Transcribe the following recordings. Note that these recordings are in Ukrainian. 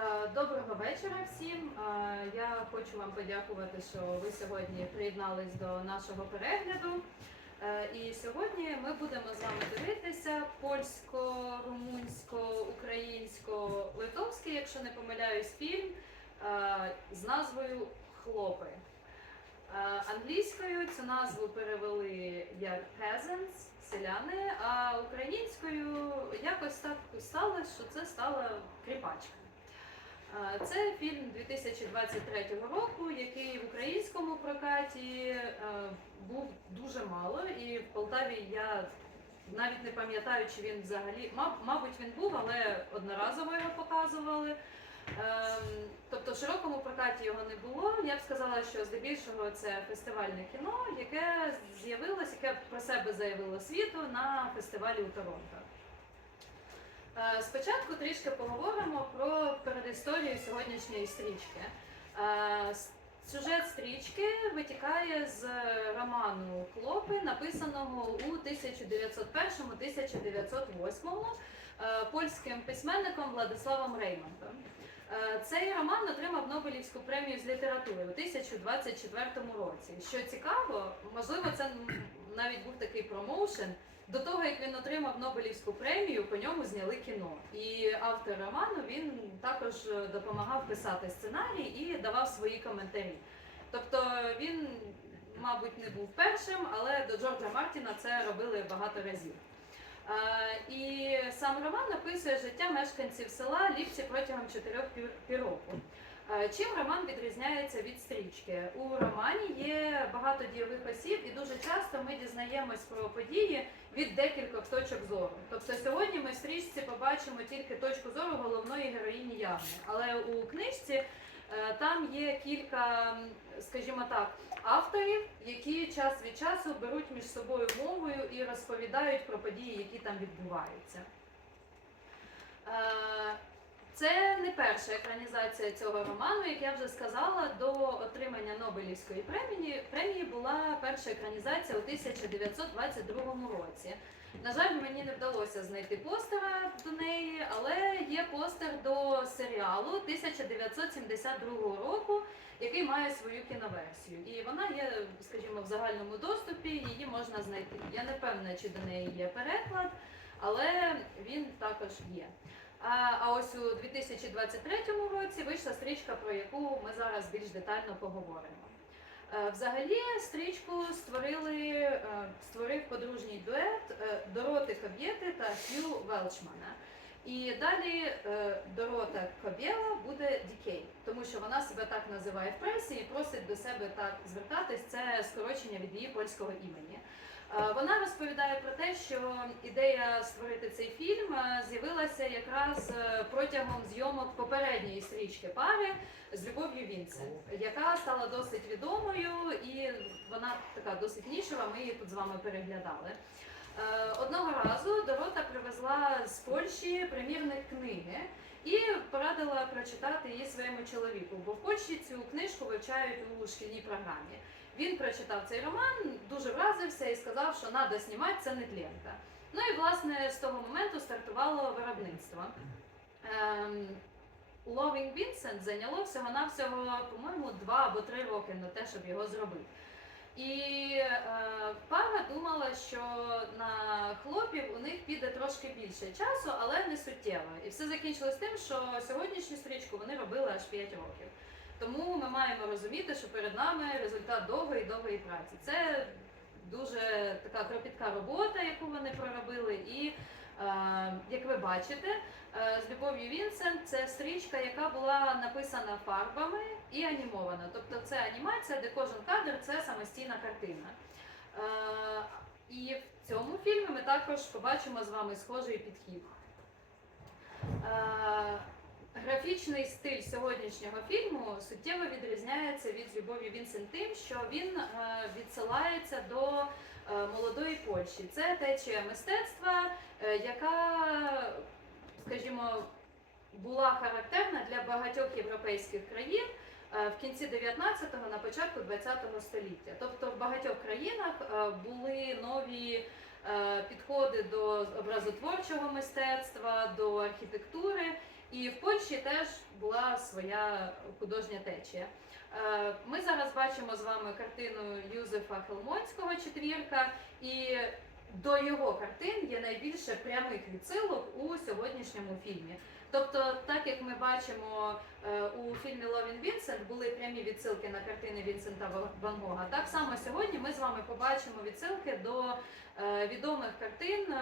Е, Доброго вечора всім. Е, Я хочу вам подякувати, що ви сьогодні приєднались до нашого перегляду. Е, І сьогодні ми будемо з вами дивитися польсько-румунсько-українсько-литовський, якщо не помиляюсь, фільм з назвою Хлопи. Англійською цю назву перевели як peasants, селяни, а українською якось так сталося, що це стала кріпачка. Це фільм 2023 року, який в українському прокаті був дуже мало, і в Полтаві я навіть не пам'ятаю, чи він взагалі, маб- мабуть, він був, але одноразово його показували. Ем, Тобто в широкому прокаті його не було. Я б сказала, що здебільшого це фестивальне кіно, яке з'явилось, яке про себе заявило світу на фестивалі у Торонто. Е, Спочатку трішки поговоримо про передісторію сьогоднішньої стрічки. Е, Сюжет стрічки витікає з роману Хлопи, написаного у 1901-1908 е, польським письменником Владиславом Реймонтом. Цей роман отримав Нобелівську премію з літератури у 2024 році. Що цікаво, можливо, це навіть був такий промоушен. До того як він отримав Нобелівську премію, по ньому зняли кіно. І автор роману він також е, допомагав писати сценарій і давав свої коментарі. Тобто він, мабуть, не був першим, але до Джорджа Мартіна це робили багато разів. Е, І сам роман описує життя мешканців села Ліпці протягом чотирьох пів- півроку. Е, Чим роман відрізняється від стрічки? У романі є багато дійових осіб, і дуже часто ми дізнаємось про події від декількох точок зору. Тобто сьогодні ми в стрічці побачимо тільки точку зору головної героїні Ягни. Але у книжці е, там є кілька, скажімо так, авторів, які час від часу беруть між собою мовою і розповідають про події, які там відбуваються. Це не перша екранізація цього роману. Як я вже сказала, до отримання Нобелівської премії, премії була перша екранізація у 1922 році. На жаль, мені не вдалося знайти постера до неї, але є постер до серіалу 1972 року, який має свою кіноверсію. І вона є, скажімо, в загальному доступі, її можна знайти. Я не певна, чи до неї є переклад, але він також є. А, ось у 2023 році вийшла стрічка, про яку ми зараз більш детально поговоримо. Е, Взагалі стрічку створили, е, створив подружній дует е, Дороти Кобєти та Хью Велчмана. І далі Дорота Кобєла буде Дікей, тому що вона себе так називає в пресі і просить до себе так звертатись. Це скорочення від її польського імені. Е, Вона розповідає про те, що ідея створити цей фільм е, з'явилася якраз е, протягом зйомок попередньої стрічки пари з Любов'ю Вінсент, яка стала досить відомою і вона така досить нішева. Ми її тут з вами переглядали. Одного разу Дорота привезла з Польщі примірник книги і порадила прочитати її своєму чоловіку, бо в Польщі цю книжку вивчають у шкільній програмі. Він прочитав цей роман, дуже вразився і сказав, що треба знімати це не тлєнка. Ну і власне з того моменту стартувало виробництво. Ем, Loving Vincent зайняло всього-навсього, по-моєму, два або три роки на те, щоб його зробити. І е, пара думала, що на хлопів у них піде трошки більше часу, але не суттєво. І все закінчилось тим, що сьогоднішню стрічку вони робили аж 5 років. Тому ми маємо розуміти, що перед нами результат довгої довгої праці. Це дуже така кропітка робота, яку вони проробили. І е, як ви бачите, е, з Любов'ю Вінсент це стрічка, яка була написана фарбами і анімована. Тобто це анімація, де кожен кадр це самостійна картина. Е, і в цьому фільмі ми також побачимо з вами схожий підхід. Графічний стиль сьогоднішнього фільму суттєво відрізняється від Любові Вінсент тим, що він е, відсилається до е, молодої Польщі. Це течія мистецтва, е, яка, скажімо, була характерна для багатьох європейських країн в кінці 19-го, на початку 20-го століття. Тобто в багатьох країнах були нові підходи до образотворчого мистецтва, до архітектури. І в Польщі теж була своя художня течія. Е, Ми зараз бачимо з вами картину Юзефа Хелмонського четвірка, і до його картин є найбільше прямих відсилок у сьогоднішньому фільмі. Тобто, так як ми бачимо е, у фільмі Ловін Вінсент були прямі відсилки на картини Вінсента Ван Гога, так само сьогодні ми з вами побачимо відсилки до е, відомих картин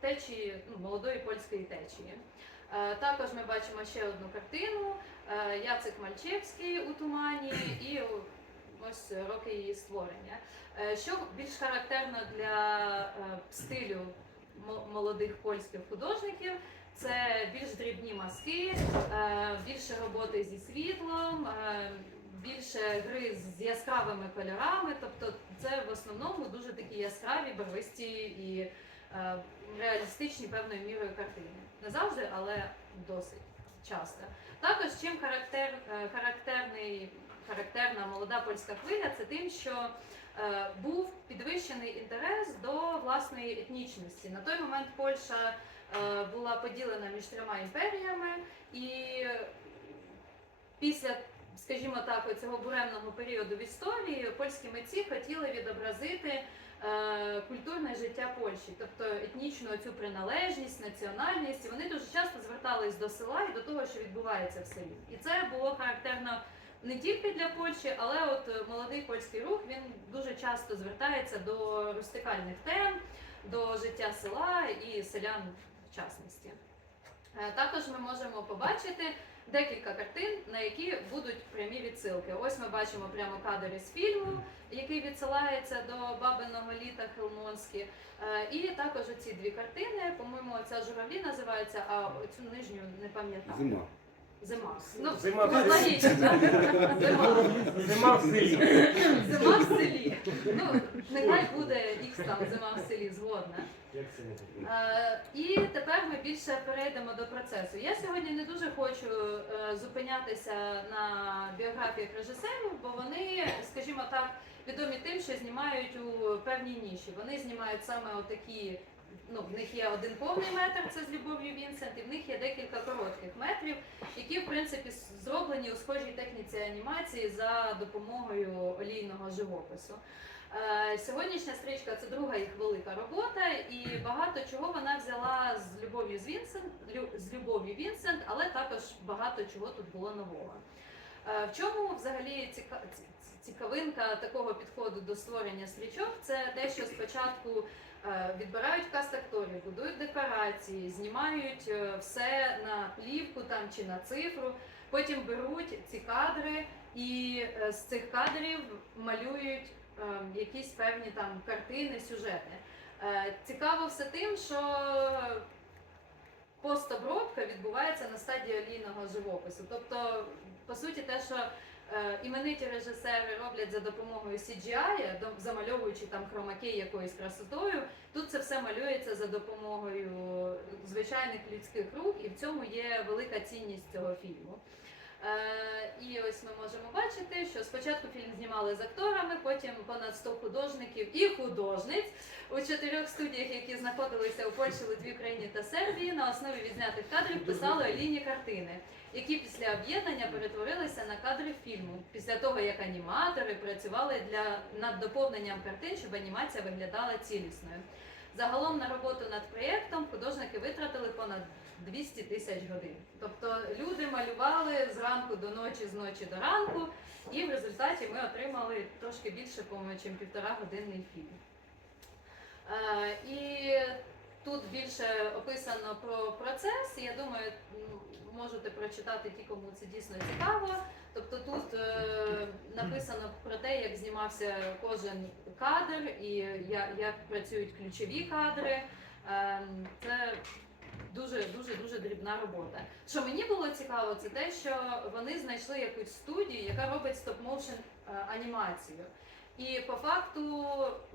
течії ну, молодої польської течії. Е, Також ми бачимо ще одну картину е, Яцек Мальчевський у тумані і ось роки її створення. Е, Що більш характерно для стилю мо- молодих польських художників, це більш дрібні мазки, е, більше роботи зі світлом, більше гри з яскравими кольорами. Тобто це в основному дуже такі яскраві, барвисті і реалістичні певною мірою картини. Не завжди, але досить часто. Також чим характер, е, характерний, характерна молода польська хвиля, це тим, що е, був підвищений інтерес до власної етнічності. На той момент Польща е, була поділена між трьома імперіями, і після, скажімо так, цього буремного періоду в історії польські митці хотіли відобразити е, культурне життя Польщі, тобто етнічну цю приналежність, національність. І вони дуже часто звертались до села і до того, що відбувається в селі. І це було характерно не тільки для Польщі, але от е, молодий польський рух він дуже часто звертається до рустикальних тем, до життя села і селян в частності. Е, Також ми можемо побачити декілька картин, на які будуть прямі відсилки. Ось ми бачимо прямо кадр із фільму, який відсилається до бабиного літа Хелмонські. Е, І також оці дві картини, по-моєму, ця журавлі називається, а цю нижню не пам'ятаю. Зима. Зима. Ну, Зима в селі. Зима. Зима в селі. Зима в селі. Ну, нехай буде ікс там зима в селі, згодна. Е, І тепер ми більше перейдемо до процесу. Я сьогодні не дуже хочу е, зупинятися на біографіях режисерів, бо вони, скажімо так, відомі тим, що знімають у певній ніші. Вони знімають саме отакі. Ну, в них є один повний метр, це з любов'ю Вінсент, і в них є декілька коротких метрів, які в принципі зроблені у схожій техніці анімації за допомогою олійного живопису. Е, Сьогоднішня стрічка це друга їх велика робота, і багато чого вона взяла з любов'ю з Вінсент, з любов'ю Вінсент, але також багато чого тут було нового. Е, В чому взагалі ціка- ці- ці- цікавинка такого підходу до створення стрічок? Це те, що спочатку е, відбирають каст акторів, будують декорації, знімають все на плівку там чи на цифру. Потім беруть ці кадри і з цих кадрів малюють якісь певні там картини, сюжети. Е, Цікаво все тим, що постобробка відбувається на стадії олійного живопису. Тобто, по суті, те, що е, імениті режисери роблять за допомогою CGI, замальовуючи там хромаки якоюсь красотою, тут це все малюється за допомогою звичайних людських рук, і в цьому є велика цінність цього фільму. Е, і ось ми можемо бачити, що спочатку фільм знімали з акторами, потім понад 100 художників і художниць у чотирьох студіях, які знаходилися у Польщі, Литві, Україні та Сербії, на основі відзнятих кадрів писали олійні картини, які після об'єднання перетворилися на кадри фільму, після того як аніматори працювали для над доповненням картин, щоб анімація виглядала цілісною. Загалом на роботу над проєктом художники витратили понад 200 тисяч годин. Тобто люди малювали зранку до ночі, з ночі до ранку, і в результаті ми отримали трошки більше, по-моєму, ніж півтора годинний фільм. Е, і тут більше описано про процес. Я думаю, можете прочитати ті, кому це дійсно цікаво. Тобто тут е, написано про те, як знімався кожен кадр і як, працюють ключові кадри. Е, це дуже дуже дуже дрібна робота. Що мені було цікаво, це те, що вони знайшли якусь студію, яка робить стоп-моушен е, анімацію. І по факту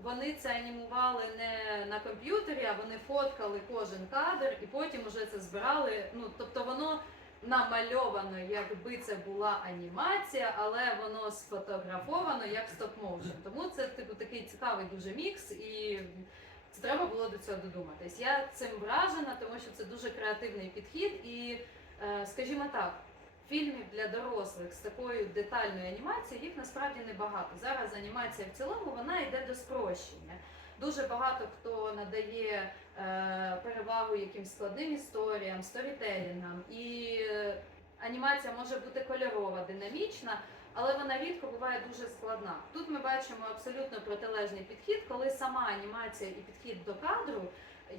вони це анімували не на комп'ютері, а вони фоткали кожен кадр і потім уже це збирали. Ну тобто воно намальовано, якби це була анімація, але воно сфотографовано як стоп-моушен. Тому це типу такий цікавий дуже мікс і. Це треба було до цього додуматись. Я цим вражена, тому що це дуже креативний підхід, і, е, скажімо так, фільмів для дорослих з такою детальною анімацією їх насправді небагато. Зараз анімація в цілому вона йде до спрощення. Дуже багато хто надає е, перевагу якимсь складним історіям, сторітелінгам. І е, анімація може бути кольорова, динамічна, але вона рідко буває дуже складна. Тут ми бачимо абсолютно протилежний підхід, коли сама анімація і підхід до кадру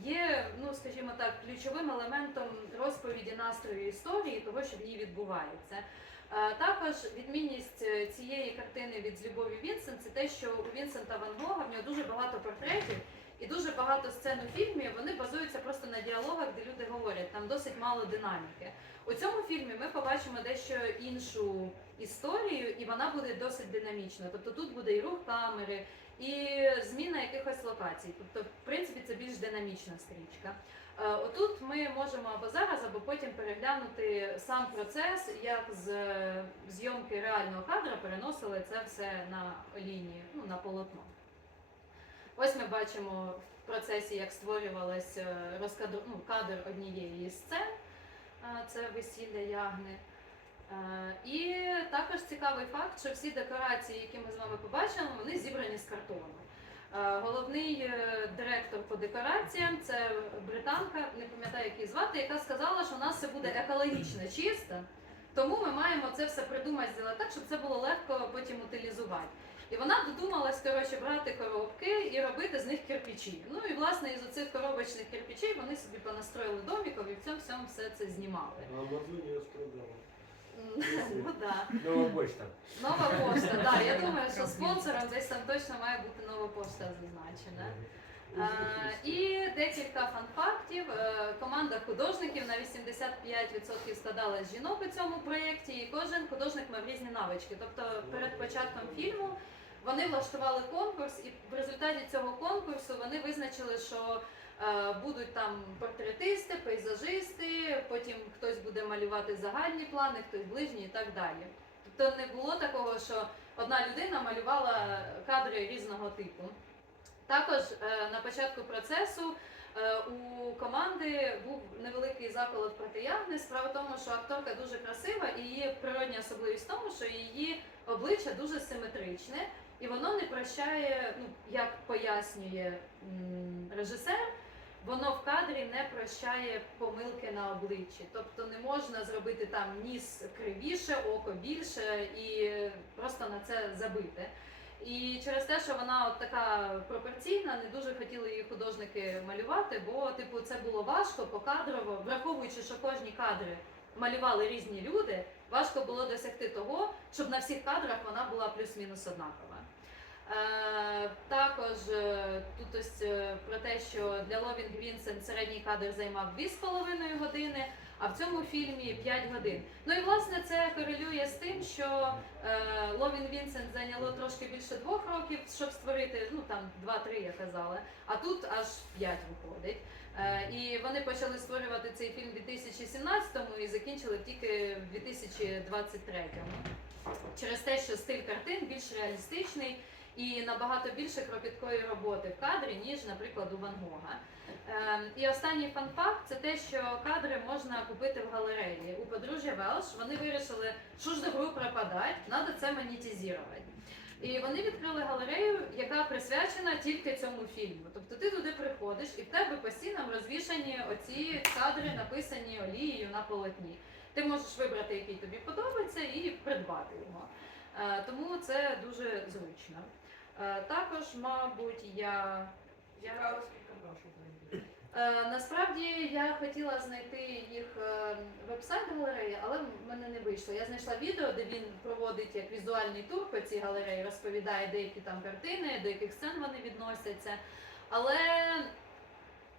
є, ну скажімо так, ключовим елементом розповіді настрою історії, того, що в ній відбувається. Е, Також відмінність е, цієї картини від з любові Вінсент це те, що у Вінсента Ван Гога в нього дуже багато портретів і дуже багато сцен у фільмі. Вони базуються просто на діалогах, де люди говорять. Там досить мало динаміки. У цьому фільмі ми побачимо дещо іншу історію, і вона буде досить динамічна. Тобто тут буде і рух камери, і зміна якихось локацій. Тобто, в принципі, це більш динамічна стрічка. Е, Отут ми можемо або зараз, або потім переглянути сам процес, як з е, зйомки реального кадра переносили це все на лінії, ну на полотно. Ось ми бачимо в процесі, як створювалась е, розкадр, ну, кадр однієї сцен. Це весілля ягни. Е, І також цікавий факт, що всі декорації, які ми з вами побачили, вони зібрані з картону. Е, Головний директор по декораціям це британка, не пам'ятаю, як її звати, яка сказала, що у нас все буде екологічно чисто. Тому ми маємо це все придумати, зробити так, щоб це було легко потім утилізувати. І вона додумалась коротше, брати коробки і робити з них кирпичі. Ну і власне із оцих коробочних кирпичей вони собі понастроїли доміков і в цьому всьому все це знімали. На Амазоні розпродали. Ну да. Нова почта. Нова пошта, да. Я думаю, що спонсором десь там точно має бути нова пошта зазначена. І декілька фан-фактів. Е, Команда художників на 85% складалась з жінок у цьому проєкті, і кожен художник мав різні навички. Тобто перед початком фільму вони влаштували конкурс, і в результаті цього конкурсу вони визначили, що е, будуть там портретисти, пейзажисти, потім хтось буде малювати загальні плани, хтось ближні і так далі. Тобто не було такого, що одна людина малювала кадри різного типу. Також е, на початку процесу е, у команди був невеликий заколот проти Ягни. Справа в тому, що акторка дуже красива, і її природня особливість в тому, що її обличчя дуже симетричне, і воно не прощає, ну як пояснює режисер. Воно в кадрі не прощає помилки на обличчі, тобто не можна зробити там ніс кривіше, око більше і просто на це забити. І через те, що вона от така пропорційна, не дуже хотіли її художники малювати, бо типу це було важко покадрово, враховуючи, що кожні кадри малювали різні люди, важко було досягти того, щоб на всіх кадрах вона була плюс-мінус однакова. Е, також е, тут ось е, про те, що для Ловінг Вінсент середній кадр займав 2,5 години, а в цьому фільмі 5 годин. Ну і власне це корелює з тим, що е, Ловін Вінсент зайняло трошки більше двох років, щоб створити, ну там 2-3 я казала, а тут аж 5 виходить. Е, і вони почали створювати цей фільм у 2017-му і закінчили тільки в 2023-му. Через те, що стиль картин більш реалістичний і набагато більше кропіткої роботи в кадрі, ніж, наприклад, у Ван Гога. Ем, І останній фан-факт це те, що кадри можна купити в галереї. У подружжя Велш вони вирішили, що ж добру пропадать, треба це монетизувати. І вони відкрили галерею, яка присвячена тільки цьому фільму. Тобто ти туди приходиш і в тебе по стінам розвішані оці кадри, написані олією на полотні. Ти можеш вибрати, який тобі подобається, і придбати його. Е, Тому це дуже зручно. Е, Також, мабуть, я. я... Е, Насправді я хотіла знайти їх е, вебсайт галереї, але в мене не вийшло. Я знайшла відео, де він проводить як візуальний тур по цій галереї, розповідає деякі там картини, до яких сцен вони відносяться. Але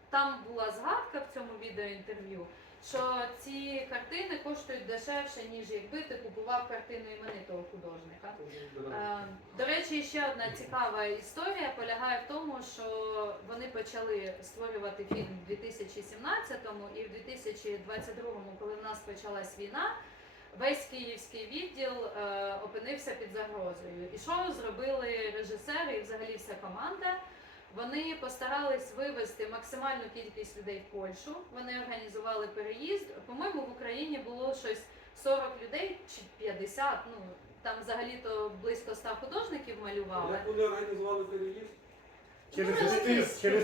там була згадка в цьому відеоінтерв'ю, що ці картини коштують дешевше, ніж якби ти купував картину іменитого художника. Е, До речі, ще одна цікава історія полягає в тому, що вони почали створювати фільм в 2017-му і в 2022-му, коли в нас почалась війна, весь київський відділ е, опинився під загрозою. І що зробили режисери і взагалі вся команда? Вони постарались вивезти максимальну кількість людей в Польщу. Вони організували переїзд. По-моєму, в Україні було щось 40 людей чи 50, ну там взагалі-то близько 100 художників малювали. Як вони організували переїзд? Через Ну, тиждень. Через.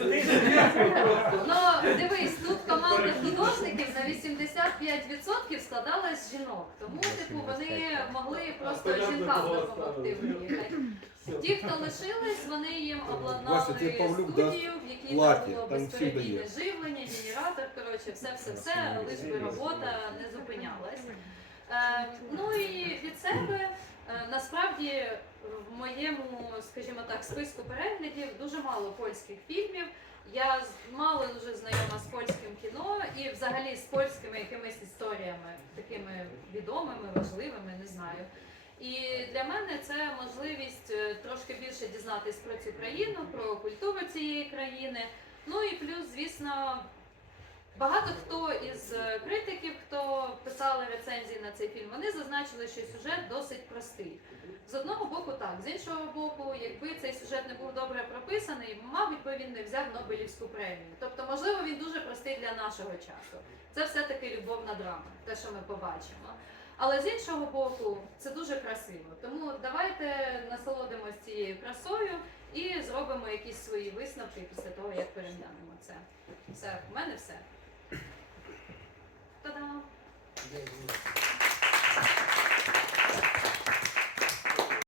Ну, дивись, тут команда художників на 85% складалась з жінок. Тому, типу, вони могли просто жінкам допомогти оставили. Ті, хто лишились, вони їм Вася, обладнали тебе Павлюк студію, в якій плаття, там було там безперебійне живлення, генератор, коротше, все, все, все, лиш би робота не зупинялась. Е, ну і від себе е, насправді в моєму, скажімо так, списку переглядів дуже мало польських фільмів. Я з- мало дуже знайома з польським кіно і взагалі з польськими якимись історіями, такими відомими, важливими, не знаю. І для мене це можливість е, трошки більше дізнатись про цю країну, про культуру цієї країни. Ну і плюс, звісно, багато хто із е, критиків, хто писали рецензії на цей фільм, вони зазначили, що сюжет досить простий. З одного боку, так, з іншого боку, якби цей сюжет не був добре прописаний, мабуть, би він не взяв Нобелівську премію. Тобто, можливо, він дуже простий для нашого часу. Це все-таки любовна драма, те, що ми побачимо. Але з іншого боку, це дуже красиво. Тому давайте насолодимося цією красою і зробимо якісь свої висновки після того, як переглянемо це. Все, в мене все. Та-дам!